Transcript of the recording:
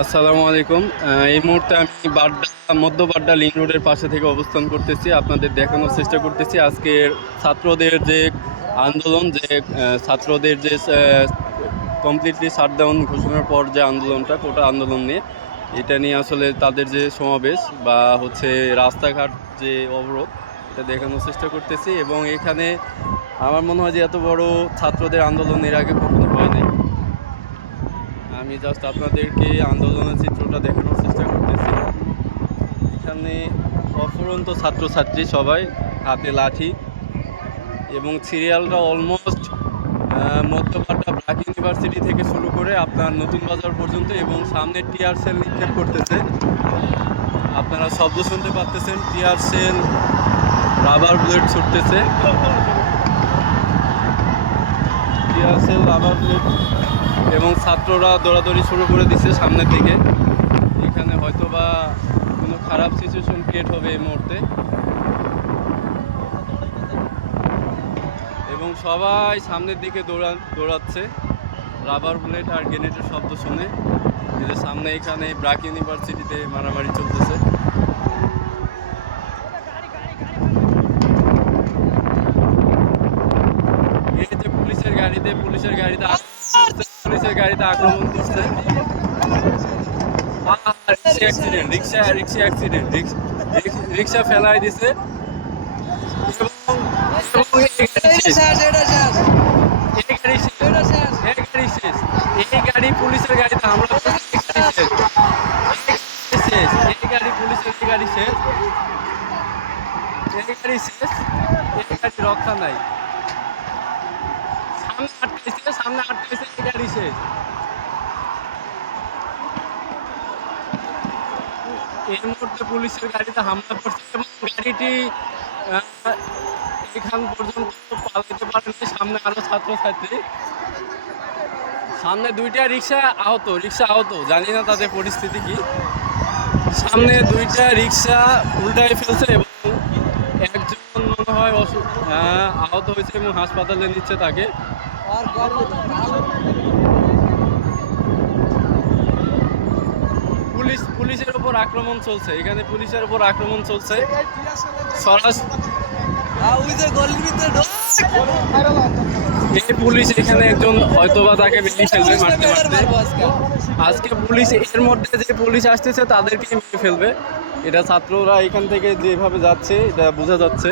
আসসালামু আলাইকুম। এই মুহূর্তে আমি মধ্য বাড্ডা লিংক রোডের পাশে থেকে অবস্থান করতেছি। আপনাদের দেখানোর চেষ্টা করতেছি আজকের ছাত্রদের যে আন্দোলন, যে ছাত্রদের যে কমপ্লিটলি শাটডাউন ঘোষণার পর যে আন্দোলনটা, কোটা আন্দোলন নিয়ে, এটা নিয়ে আসলে তাদের যে সমাবেশ বা হচ্ছে রাস্তাঘাট যে অবরোধ, এটা দেখানোর চেষ্টা করতেছি। এবং এখানে আমার মনে হয় যে এত বড় ছাত্রদের আন্দোলন এর আগে কখনো হয় নাই। আমি জাস্ট আপনাদেরকে আন্দোলনের চিত্রটা দেখানোর চেষ্টা করতেছি। এখানে অফুরন্ত ছাত্রছাত্রী, সবাই হাতে লাঠি, এবং সিরিয়ালটা অলমোস্ট মধ্যপাড়া ব্র্যাক ইউনিভার্সিটি থেকে শুরু করে আপনার নতুন বাজার পর্যন্ত, এবং সামনে টিয়ার সেল নিক্ষেপ করতেছে। আপনারা শব্দ শুনতে পাচ্তেছেন, টিয়ার সেল, রাবার বুলেট ছুটতেছে, টিয়ার সেল, রাবার বুলেট, এবং ছাত্ররা দৌড়াদৌড়ি শুরু করে দিচ্ছে সামনের দিকে। এখানে হয়তো বা কোনো খারাপ সিচুয়েশন ক্রিয়েট হবে এই মুহূর্তে, এবং সবাই সামনের দিকে দৌড়াচ্ছে রাবার বুলেট আর গ্রেনেডের শব্দ শুনে। এদের সামনে এখানে ব্র্যাক ইউনিভার্সিটিতে মারামারি চলতেছে। এই যে পুলিশের গাড়িতে আক্রমণ করছে। রিক্সা ফেলাই দিছে, এই গাড়ি পুলিশের গাড়িতে হামলা করছে, এই গাড়ি পুলিশের গাড়ি শেষ, এই গাড়ি শেষ, এই গাড়ি রক্ষা নাই, সামনে আটকাইছে, এই গাড়ি শেষ। এই মুহূর্তে পুলিশের গাড়িতে হামলা করছে এবং গাড়িটি এখান পর্যন্ত পালাতে পারেনি। সামনে আরো ছাত্রছাত্রী, সামনে দুইটা রিক্সা আহত, জানি না তাদের পরিস্থিতি কি। সামনে দুইটা রিক্সা উল্টায় ফেলছে এবং একজন মনে হয় আহত হয়েছে এবং হাসপাতালে নিচ্ছে তাকে। পুলিশের উপর আক্রমণ চলছে, এখানে পুলিশের উপর আক্রমণ চলছে। এই পুলিশ এখানে একজন হয়তোবা তাকে মেরে ফেলবে, মারতে আজকে পুলিশ এর মধ্যে যে পুলিশ আসতেছে তাদেরকে মেরে ফেলবে। এটা ছাত্ররা এখান থেকে যেভাবে যাচ্ছে এটা বোঝা যাচ্ছে।